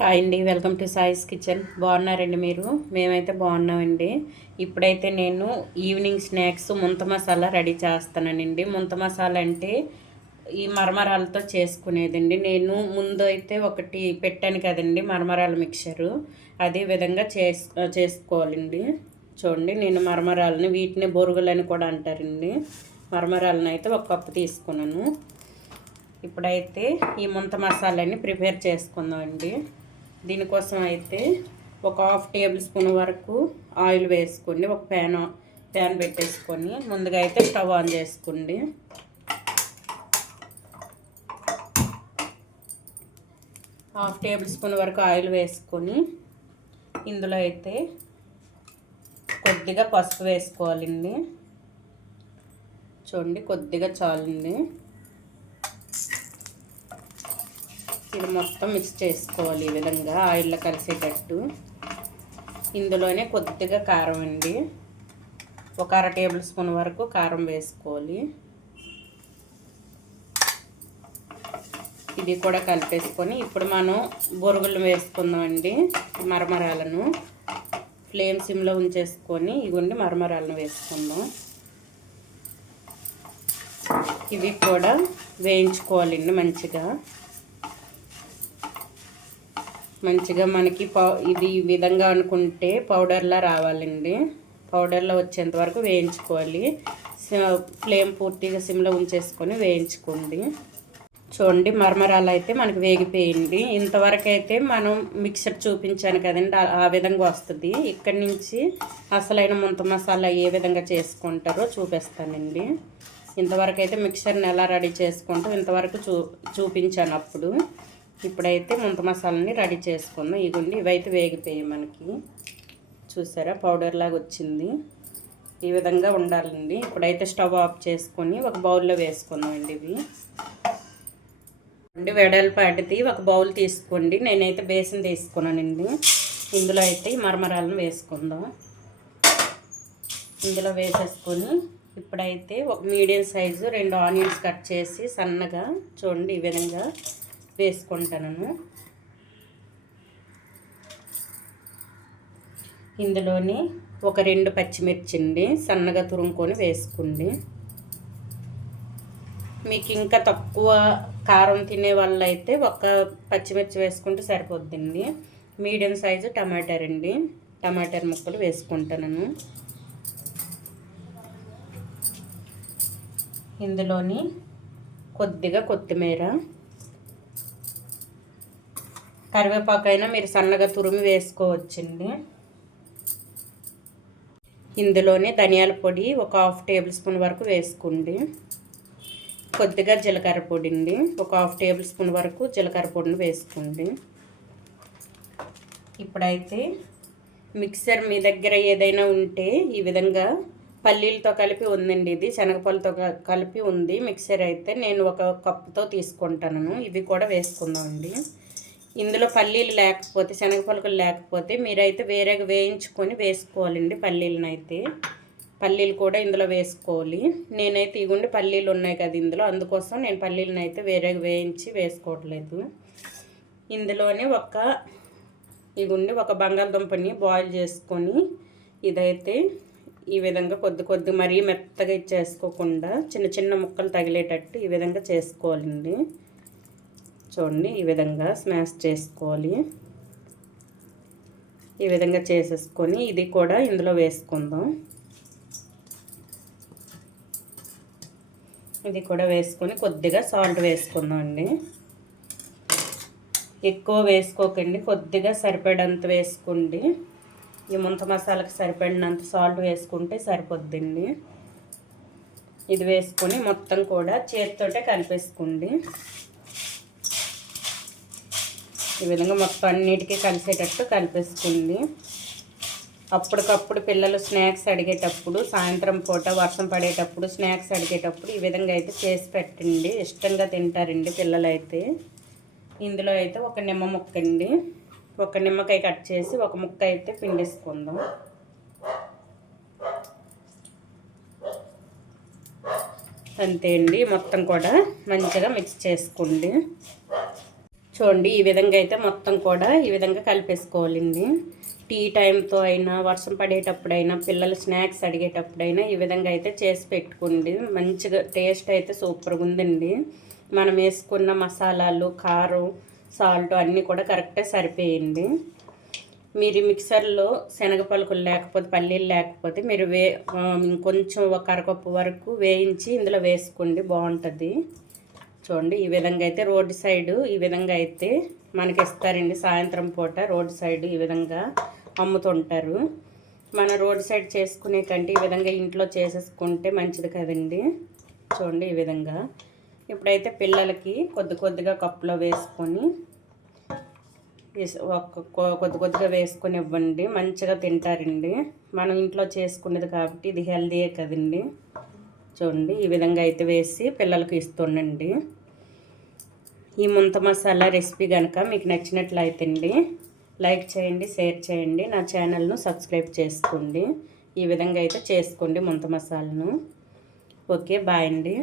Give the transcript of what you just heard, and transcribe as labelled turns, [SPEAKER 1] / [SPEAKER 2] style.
[SPEAKER 1] Hi అండి welcome to సాయిస్ kitchen. బాగున్నారండి మీరు? మేమైతే బాగున్నామండి. ఇప్పుడైతే నేను ఈవినింగ్ స్నాక్స్ ముంత మసాలా రెడీ చేస్తానండి. ముంత మసాలా అంటే ఈ మరమరాలతో చేసుకునేదండి. నేను ముందు అయితే ఒకటి పెట్టాను కదండి మరమరాల మిక్చరు. అదే విధంగా చేస్ చేసుకోవాలండి. చూడండి నేను మరమరాలని వీటిని బొరుగులని కూడా అంటారండి. మరమరాలను అయితే ఒక కప్పు తీసుకున్నాను. ఇప్పుడైతే ఈ ముంత మసాలాని ప్రిపేర్ చేసుకుందామండి. దీనికోసం అయితే ఒక హాఫ్ టేబుల్ స్పూన్ వరకు ఆయిల్ వేసుకోండి ఒక ప్యాన్ ప్యాన్ పెట్టేసుకొని ముందుగా అయితే స్టవ్ ఆన్ చేసుకోండి. హాఫ్ టేబుల్ స్పూన్ వరకు ఆయిల్ వేసుకొని ఇందులో అయితే కొద్దిగా పసుపు వేసుకోవాలండి. చూడండి కొద్దిగా చాలండి. ఇది మొత్తం మిక్స్ చేసుకోవాలి ఈ విధంగా ఆయిల్లో కలిసేటట్టు. ఇందులోనే కొద్దిగా కారం అండి. ఒక అర టేబుల్ స్పూన్ వరకు కారం వేసుకోవాలి. ఇది కూడా కలిపేసుకొని ఇప్పుడు మనం బొరుగులు వేసుకుందామండి మరమరాలను. ఫ్లేమ్ సిమ్లో ఉంచేసుకొని ఇవ్వండి మరమరాలను వేసుకుందాం. ఇవి కూడా వేయించుకోవాలండి మంచిగా. మంచిగా మనకి పౌ ఇది ఈ విధంగా అనుకుంటే పౌడర్లా రావాలండి. పౌడర్లో వచ్చేంత వరకు వేయించుకోవాలి. ఫ్లేమ్ పూర్తిగా సిమ్లో ఉంచేసుకొని వేయించుకోండి. చూడండి మరమరాలు అయితే మనకు వేగిపోయింది. ఇంతవరకు అయితే మనం మిక్సర్ చూపించాను కదండి ఆ విధంగా వస్తుంది. ఇక్కడి నుంచి అసలైన ముంత మసాలా ఏ విధంగా చేసుకుంటారో చూపిస్తానండి. ఇంతవరకు అయితే మిక్సర్ని ఎలా రెడీ చేసుకుంటాం ఇంతవరకు చూ చూపించాను అప్పుడు. ఇప్పుడైతే ముంత మసాలాని రెడీ చేసుకుందాం. ఇగుండి ఇవైతే వేగిపోయాయి మనకి. చూసారా పౌడర్ లాగా వచ్చింది. ఈ విధంగా ఉండాలండి. ఇప్పుడైతే స్టవ్ ఆఫ్ చేసుకొని ఒక బౌల్లో వేసుకుందామండి ఇవి. అండి వెడల్పాటిది ఒక బౌల్ తీసుకోండి. నేనైతే బేసిన్ తీసుకున్నానండి. ఇందులో అయితే ఈ మరమరాలను వేసుకుందాం. ఇందులో వేసేసుకొని ఇప్పుడైతే ఒక మీడియం సైజు రెండు ఆనియన్స్ కట్ చేసి సన్నగా చూడండి ఈ విధంగా వేసుకుంటాను ఇందులోని ఒక రెండు పచ్చిమిర్చిండి సన్నగా తురుముకొని వేసుకోండి. మీకు ఇంకా తక్కువ కారం తినే వాళ్ళు అయితే ఒక పచ్చిమిర్చి వేసుకుంటే సరిపోద్దండి. మీడియం సైజు టమాటర్ అండి టమాటర్ ముక్కలు వేసుకుంటాను ఇందులోని కొద్దిగా కొత్తిమీర కరివేపాకైనా మీరు సన్నగా తురిమి వేసుకోవచ్చండి. ఇందులోనే ధనియాల పొడి ఒక హాఫ్ టేబుల్ స్పూన్ వరకు వేసుకోండి. కొద్దిగా జీలకర్ర పొడి అండి. ఒక హాఫ్ టేబుల్ స్పూన్ వరకు జీలకర్ర పొడిని వేసుకోండి. ఇప్పుడైతే మిక్సర్ మీ దగ్గర ఏదైనా ఉంటే ఈ విధంగా పల్లీలతో కలిపి ఉందండి ఇది. శనగపల్లితో కలిపి ఉంది. మిక్సర్ అయితే నేను ఒక కప్పుతో తీసుకుంటాను. ఇవి కూడా వేసుకుందామండి. ఇందులో పల్లీలు లేకపోతే శనగపలుకులు లేకపోతే మీరైతే వేరేగా వేయించుకొని వేసుకోవాలండి పల్లీలనైతే. పల్లీలు కూడా ఇందులో వేసుకోవాలి. నేనైతే ఇగుండి పల్లీలు ఉన్నాయి కదా ఇందులో అందుకోసం నేను పల్లీలను అయితే వేరేగా వేయించి వేసుకోవట్లేదు. ఇందులోనే ఒక ఇగుండి ఒక బంగాళదుంపని బాయిల్ చేసుకొని ఇదైతే ఈ విధంగా కొద్ది కొద్ది మరీ మెత్తగా ఇచ్చేసుకోకుండా చిన్న చిన్న ముక్కలు తగిలేటట్టు ఈ విధంగా చేసుకోవాలండి. చూడండి ఈ విధంగా స్మాష్ చేసుకోవాలి. ఈ విధంగా చేసేసుకొని ఇది కూడా ఇందులో వేసుకుందాం. ఇది కూడా వేసుకొని కొద్దిగా సాల్ట్ వేసుకుందాం అండి. ఎక్కువ వేసుకోకండి కొద్దిగా సరిపడంత వేసుకోండి. ఈ ముంత మసాలాకి సరిపడినంత సాల్ట్ వేసుకుంటే సరిపోద్దండి. ఇది వేసుకొని మొత్తం కూడా చేతితోటే కలిపేసుకోండి. ఈ విధంగా మొత్తం అన్నిటికీ కలిసేటట్టు కనిపిస్తుంది అప్పటికప్పుడు పిల్లలు స్నాక్స్ అడిగేటప్పుడు సాయంత్రం పూట వర్షం పడేటప్పుడు స్నాక్స్ అడిగేటప్పుడు ఈ విధంగా అయితే చేసి పెట్టండి. ఇష్టంగా తింటారండి పిల్లలైతే. ఇందులో అయితే ఒక నిమ్మ ముక్క అండి ఒక నిమ్మకాయ కట్ చేసి ఒక ముక్క అయితే పిండేసుకుందాం. అంతే అండి. మొత్తం కూడా మంచిగా మిక్స్ చేసుకోండి. చూడండి ఈ విధంగా అయితే మొత్తం కూడా ఈ విధంగా కలిపేసుకోవాలండి. టీ టైంతో అయినా వర్షం పడేటప్పుడైనా పిల్లలు స్నాక్స్ అడిగేటప్పుడైనా ఈ విధంగా అయితే చేసి పెట్టుకోండి. మంచిగా టేస్ట్ అయితే సూపర్గా ఉందండి. మనం వేసుకున్న మసాలాలు కారం సాల్ట్ అన్నీ కూడా కరెక్ట్గా సరిపోయింది. మీరు మిక్సర్లో శనగ పలుకులు లేకపోతే పల్లీలు లేకపోతే మీరు వే ఇంకొంచెం ఒక అరకప్పు వరకు వేయించి ఇందులో వేసుకోండి బాగుంటుంది. చూడండి ఈ విధంగా అయితే రోడ్డు సైడు ఈ విధంగా అయితే మనకి ఇస్తారండి. సాయంత్రం పూట రోడ్డు సైడ్ ఈ విధంగా అమ్ముతుంటారు. మన రోడ్ సైడ్ చేసుకునే కంటే ఈ విధంగా ఇంట్లో చేసేసుకుంటే మంచిది కదండి. చూడండి ఈ విధంగా. ఇప్పుడైతే పిల్లలకి కొద్ది కొద్దిగా కప్పులో వేసుకొని ఒక కొ- కొద్ది కొద్దిగా వేసుకొని ఇవ్వండి. మంచిగా తింటారండి. మనం ఇంట్లో చేసుకునేది కాబట్టి ఇది హెల్దీయే కదండి. చూడండి ఈ విధంగా అయితే వేసి పిల్లలకు ఇస్తుండండి. ఈ ముంత మసాలా రెసిపీ కనుక మీకు నచ్చినట్లయితే అండి లైక్ చేయండి షేర్ చేయండి నా ఛానల్ను సబ్స్క్రైబ్ చేసుకోండి. ఈ విధంగా అయితే చేసుకోండి ముంత మసాలను. ఓకే బాయ్ అండి.